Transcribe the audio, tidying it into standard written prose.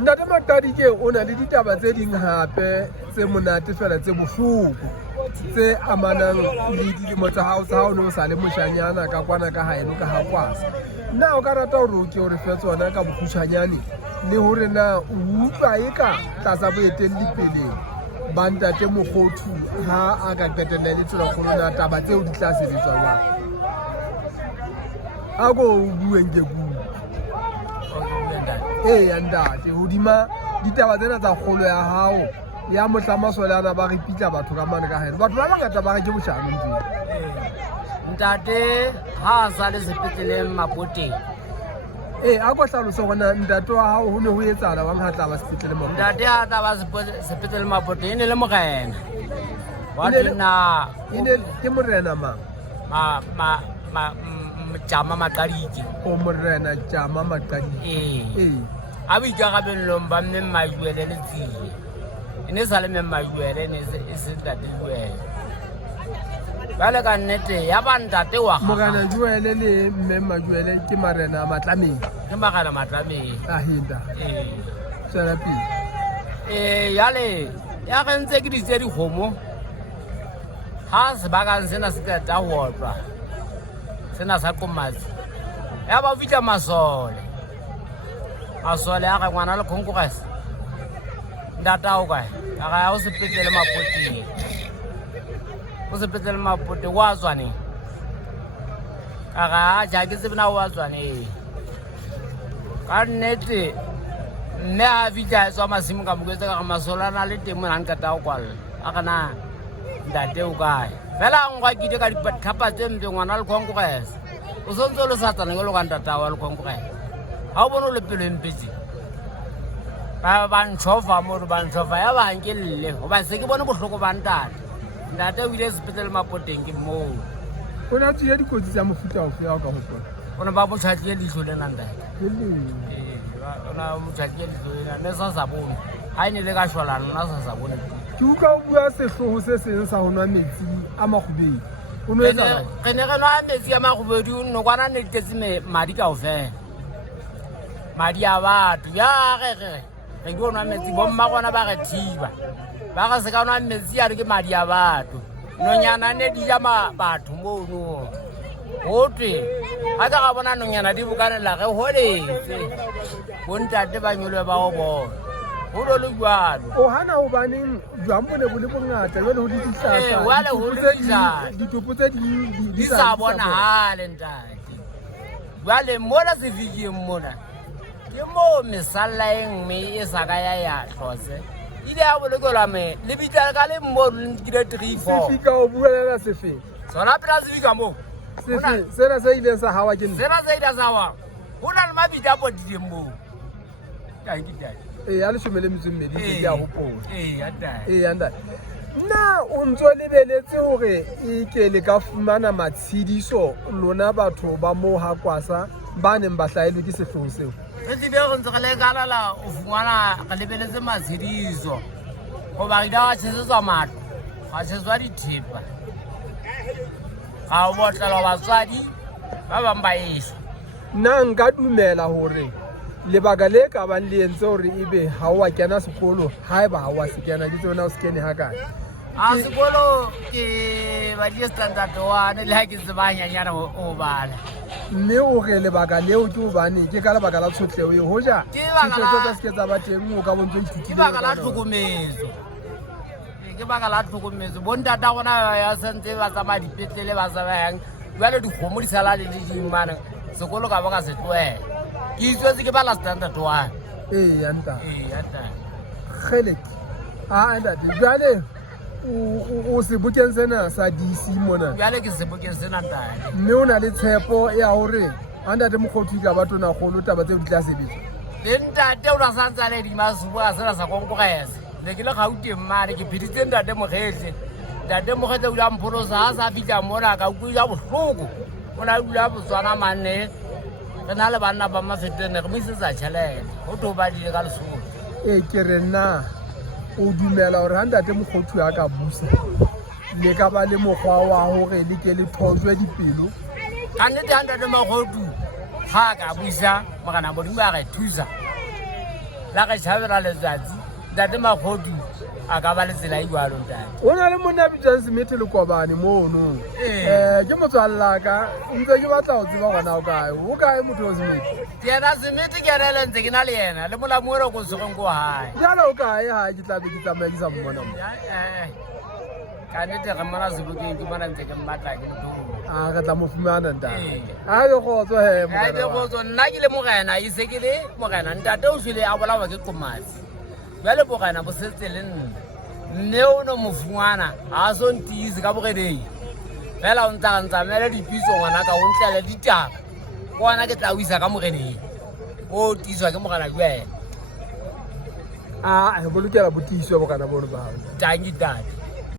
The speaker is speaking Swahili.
Ntate Maqalike o na le ditaba tse ding hape tse monate fela tse bohloko tse amanang le dilemo tsa hao tsa hao ne o sa le moshanyana ka kwana ka haeno ka ha Koasa. Na o ka rata hore o ke o re fe tsona ka bokgutshwanyane le hore na o utlwa eka tlasa boetelli peleng ba ntate Mokgothu ha a ka qetella le tsela kgolo na taba tseo di tla sebetswa jwang? A ko o bueng ke bua. Ya ntate hodima ditaba tsena tsa kgolo ya hao ya mohlamasolana ba re pitla batho ka mane ka hae batho ba bangata ba re ke boshano ntse ntate ha sa le sepetleleng Mapoteng a go hlalosa gona ntate wa hao ho ne ho etsala wang ha tla ba sepetlele Mapoteng ntate ha tla ba sepetlele Mapoteng ne le mogena wa dina ine ke morena Jama Maqalike o morena Jama Maqalike a bitsa gape llong ba mme Majuele le Tsiye ene sa le mme Majuele ne e se ntate Juele bale ka nnete ya ba ntate wa morena Juele le mme Majuele ke marena Matlameng ke magana Matlameng a hinda tsherapi yale ya gantse ke ditse di kgomo ha se ba ka sena se ka ta hotlwa sena sa komatsi ya ba bitsa masole ya ga ngwana le Koasa ndata o ka ga o sepetlele Mapoteng o sepetlele Mapoteng wa tswane ga ja ke tsebana wa tswane ka nnete mme a bitsa tswa masimo ka moketse ka masolana le teng mona nkata o kwalla a kana ndate o kae fela ngwa ke ka diphapa tse mpe ngwana le Koasa o sontse le satana go lo ka ndata wa le Koasa ha o bona le pelo empetse ba ntshofa mo ba ntshofa ya ba nkelle go ba se ke bona bohloko ba ntate o ile sepetlele Mapoteng ke mo o na tšea dikotsi tsa mofuta ofe ya o ka gopola o ne ba botlhatile ditlho le ntate ona motlhatile ditlho le ne sa bone ha ine le ka shwalana na sa bone ke utlwa o bua sehloho se seng sa ho nwa metsi a makgubedu o no etsa re ne re nwa metsi a makgubedu no kwana ne tletse madi kaofela madi a batho ya re ke nwa metsi bo mma gona ba re thiba ba ga se ka nwa metsi a re ke madi a batho nonyana ne di ja batho mo no hote ha ka bona nonyana di bukanela ge holetse bontate ba nyolwe ba o bona ho lo le jwalo o hana ho baneng jwambo ne bole bongata jwale ho di dihlahla wale ho le ditopo tse di sa bona hale ntate jwale mona se viking mona ke mo mesalaeng me e sa ka ya hlose ile a bolokelwa me le bitla ka le mo le 3-4 fika o buelela sefe sona pela se fika mo sefe sena se ile sa hawa ke nna sena se ile sa hawa hona le mabitla po di mo ka ngitadi a le shumele metsemmedi se ya hopola ya nda na o ntso lebeletse hore e ke le ka fumana matshediso lona batho ba mo ha Koasa ba neng ba hlaelwe ke sehloho seo re tsebe go ntse le galala o fungwana ka lebeletse matshediso go ba ida ga tshetsetswa matlo ga tshetsetswa dithipa ga o botlelwa batswadi ba bang ba eswa nna nka dumela hore lebaka le ka bang le entse hore ebe ha wa kena sekolo ha eba ha wa se kena ke tsona o se kene ha kae a sekolo ke ba di standard 1 le ha ke se ba nyanyana o bala mme o re lebaka leo ke hobane ke ka lebaka la tshotleho e hoja ke tsa se ke tsa ba teng o ka bontse ithutile ke baka la tlhokometso ke baka la tlhokometso bontata gona ya sentse ba tsamaya dipetlele ba sa bayang jwale dikgomo di sala le dimana sekolo ka ba ka se tloela ke itswetse ke bala standard 1 ya nta kgelek nda jwale o se bokeng sena sa DC mona jwale ke se bokeng sena ntate mme o na le tshepo ya hore ntate Mokgothu ka batona kgolo taba tseo di tla sebetsa le ntate o ra sa tsale di masuba sena sa Koasa ne ke le Gauteng mare ke phiditse ntate Mokgetse o la mpholosa sa fitla mona ka kuja bohloko o la dula Botswana manne re na le bana ba mafetene re mo isetsa tšhelete go to ba dile ka lesolo ke re nna o dumela hore ha ntate Mokgothu ya ka busa le ka ba le mokgwa wa hore le ke le thojwe dipelo ka nnete ha ntate Mokgothu ha ka busa magana bodimo ba re thusa la ka tšhabela letsatsi ntate Makgodu a ka ba le tsela e jalo ntate. O na le monna a bitswang Smith Lekobane mono. Ke motswalle ka ntse ke batla ho tseba gona o kae. O kae motho o Smith? Ke ena Smith ke ena le ntse ke na le yena le molamuere ko segong ko hae. Jalo o kae ha ke tla be ke tsamaya ke sa mmona mo. Ka nnete re mmona Sebokeng ke bona ntse ke mmatla ke motho. Ka tla mo fumana ntate. Ha ke kgotso he mo. Ha ke kgotso nna ke le morena e se ke le morena ntate o hlile a bolawa ke qomatsi. Jwale borena bo setse le nna. Mme o no mofungwana a so ntise ka boredeng. Fela o ntsa ntsamela dipiso ngwana ka o ntlele ditaba. Kwana ke tla o isa ka moreneng. O tiswa ke morena jwale. Bolokela botiswa bokana bono ba. Tangi tati.